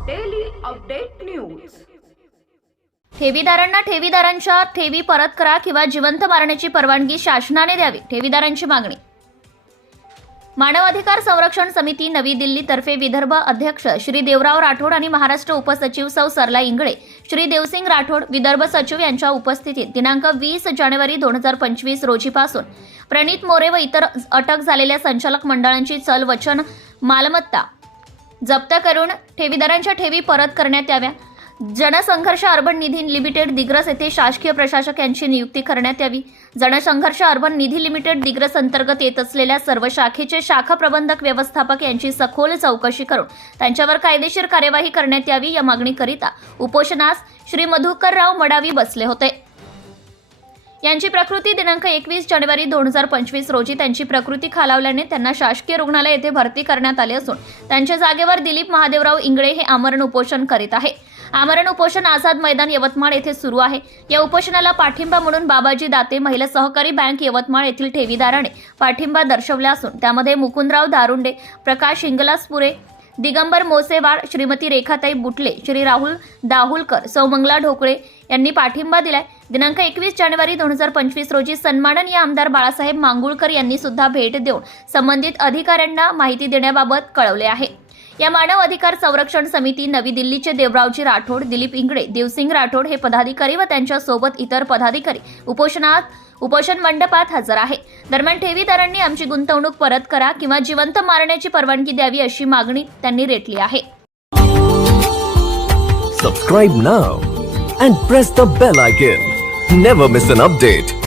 Update news ठेवीदारांना ठेवीदारांच्या ठेवी परत करा किंवा जिवंत मारण्याची परवानगी शासनाने द्यावी ठेवीदारांची मागणी. मानव अधिकार संरक्षण समिती नवी दिल्लीतर्फे विदर्भ अध्यक्ष श्री देवराव राठोड आणि महाराष्ट्र उपसचिव सौ सरला इंगळे श्री देवसिंग राठोड विदर्भ सचिव यांच्या उपस्थितीत दिनांक वीस जानेवारी दोन हजार पंचवीस रोजीपासून प्रणित मोरे व इतर अटक झालेल्या संचालक मंडळांची चल वचन मालमत्ता जप्त करून ठेवीदारांच्या ठेवी परत करण्यात याव्या. जनसंघर्ष अर्बन निधी लिमिटेड दिग्रस येथे शासकीय प्रशासक यांची नियुक्ती करण्यात यावी. जनसंघर्ष अर्बन निधी लिमिटेड दिग्रस अंतर्गत येत असलेल्या सर्व शाखेचे शाखा प्रबंधक व्यवस्थापक यांची सखोल चौकशी करून त्यांच्यावर कायदेशीर कार्यवाही करण्यात यावी या मागणीकरिता उपोषणास श्री मधुकरराव मडावी बसले होते. यांची प्रकृती दिनांक एकवीस जानेवारी दोन हजार पंचवीस रोजी त्यांची प्रकृती खालावल्याने त्यांना शासकीय रुग्णालय येथे भरती करण्यात आले असून त्यांच्या जागेवर दिलीप महादेवराव इंगळे हे आमरण उपोषण करीत आहे. आमरण उपोषण आझाद मैदान यवतमाळ येथे सुरू आहे. या उपोषणाला पाठिंबा म्हणून बाबाजी दाते महिला सहकारी बँक यवतमाळ येथील ठेवीदाराने पाठिंबा दर्शवला असून त्यामध्ये मुकुंदराव दारुंडे प्रकाश इंगलासपुरे दिगंबर मोसेवाड श्रीमती रेखाताई बुटले श्री राहुल दाहुलकर सौमंगला ढोकळे यांनी पाठिंबा दिलाय. दिनांक एकवीस जानेवारी दोन हजार पंचवीस रोजी सन्माननीय आमदार बाळासाहेब मांगुळकर यांनी सुद्धा भेट देऊन संबंधित अधिकाऱ्यांना माहिती देण्याबाबत कळवले आहे. या मानव अधिकार संरक्षण समिती नवी दिल्लीचे देवरावजी राठोड दिलीप इंगळे देवसिंग राठोड हे पदाधिकारी व त्यांच्यासोबत इतर पदाधिकारी उपोषणात उपोषण मंडपात हजर आहे. दरम्यान ठेवीदारांनी आमची गुंतवणूक परत करा किंवा जिवंत मारण्याची परवानगी द्यावी अशी मागणी त्यांनी रेटली आहे. Subscribe now and press the bell icon never miss an update